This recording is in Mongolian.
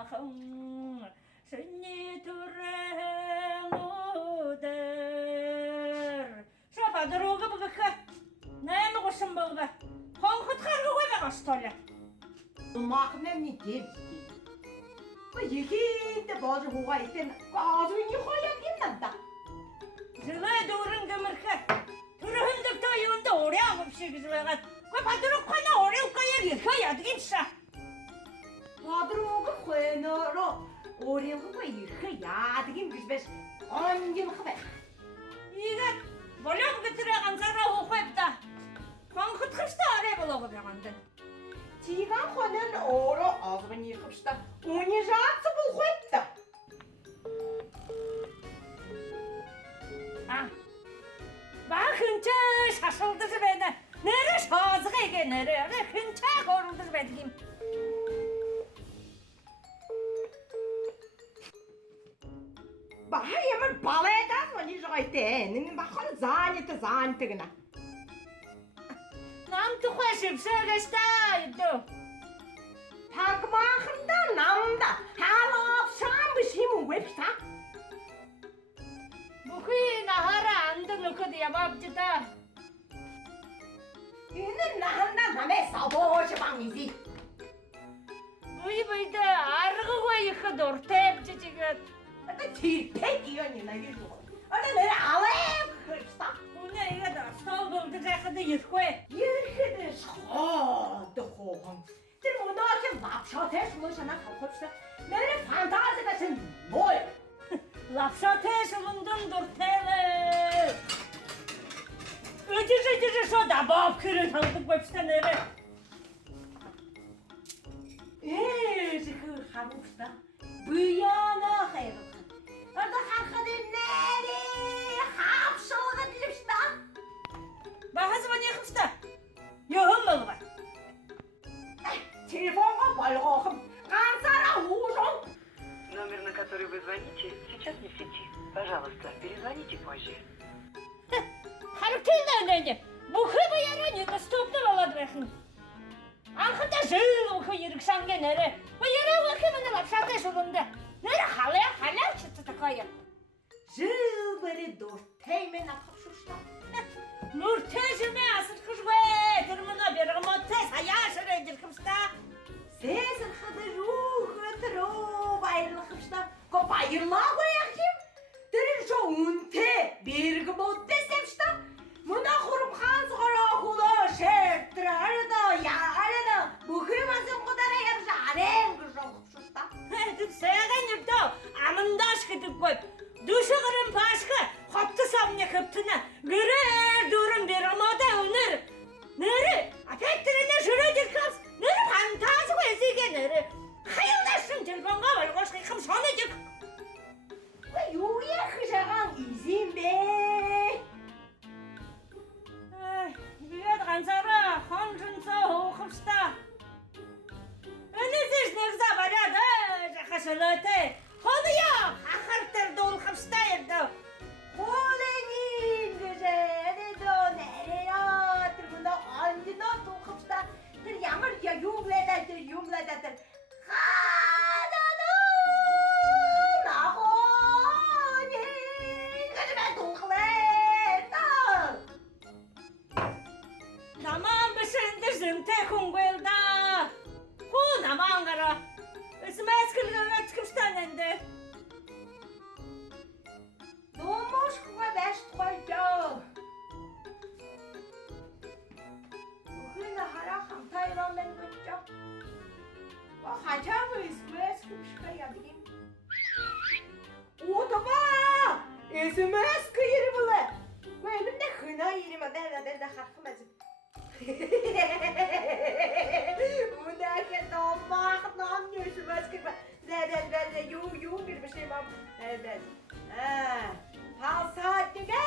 ахын сынни туреңудер. Шафа дорога бгха. Näme quşum bolba. Honqut qargı qoyma qastolla. Махна не девки. Ой, ехидde боже хугайтен. Газуни хоя гиннада. Жыла дурын гымырха. Турыхындык тойунда оряң общегизлага. Қой падруг қана орел қояр ерха ядгинша. Подруга хойноро орелгы бой ирхэ яадгин бишбеш онгин хбэ. Ига болом гытыра ганзара хойпта. Honqut қышта аре болого бяганды. Тиган хонен оро азбын ирхбшта. Унижаться был хойпта. Bakınca şaşıldı beni. Nere şazık ege nere? Hınça koruldu benim. Бахай ямар балайдаас унижгойтэй. Нин бахан зааньтай гэнэ. Нам тухай шипшэгэштэй. Пагмахында намда халаав шам бишим үгэпта. Бүхий нахара анд нөхөд яваабжда. Энэ наханда намээ савоош бамизи. Буйда аргагүй их дуртай бжижигэд. Это терпеть ее ненавижу. Это нэр алэм хырста. Үнэ игээд стол болдог захад ирэхгүй. Ерхэд шоод хохон. Тэр өнөөч лапшотэй шуушана хавхавчта. Нэр фантази гэсэн бой. Лапшотэй шулундан дуртай. Өдөж шод абав хэрэг тавдаг байвста нэрэ. Жихэр харуушта. Буяна хайрах. Арда харахад нэрэ хавшалгад лишта. Бахаз ваняхмста. Ёхом болба. Телефонға болгохым. Ганцара хужон. Номер, на который вы звоните, сейчас не в сети. Пожалуйста, перезвоните позже. Характылда өнөне. Бүхий баяра недоступны болоод байхын. Анхында жыл бүхий иргшангэ нэрэ. Баяра бүхий мана лапшатай шулунда. Нэрэ халаа читта такая. Жил бери дуртай мен атхавшушта. Нуртэй жимэ асархшгүй. Тэр мана бэргмоттэй саяашрэ жирхэмста. Сесэр хады рухатроо баярлахшта. Ко баярлагой яхим. Тэр шо үнтэй бэргмоттэй сэмшта. Мына хурам ханцгороо хулоо шэртрэ арда яарана. Бүхий мазым гудара ямша арэн гшохшта. Тэр сайган юдо амандаш гэдэггүй. Дүшгэрэн пашха хотто самны хэвтэнэ. Гэрээр дүрэн бэргмоттой өнөр. Нэрэ апет тэрнэ шөрөө жирхэмс. Нэрэ фантазгүй эсэгэ нэрэ. Хайлдашын телефонга болгош хам сонож. Юу яах шаган изин бэ? Тэгээд ганцаараа хонжонцоо хоохвста. Энэзэж нэгза бараад жахашалаатай. Хоноё хахартар дуулхвста ярдаа. Хоолэний гэжэрэдо нэрэрэ тэрмэндэ андино тухавста. Тэр ямар юмлайдаа тэр хададо нахони гэжбэ тухлэта. Намаан бишэндэр зэмтэй хүнгуйлда. Хүү намаан гара. Смэскэлгэрэ чгэмстанэндэ. Домошхва дэштхойдоо. Ухина харахам тайронэн гүччо. Ва хачаавэ смс күшкэ ядгин. Отова! SMS кирбэлэ. Гэнэм нэ хына ирэм дэ харахмаз. Үнэхээр томах нам смс кирбэ. Дэ юу гэрбэшээ мам. Палсаатигэ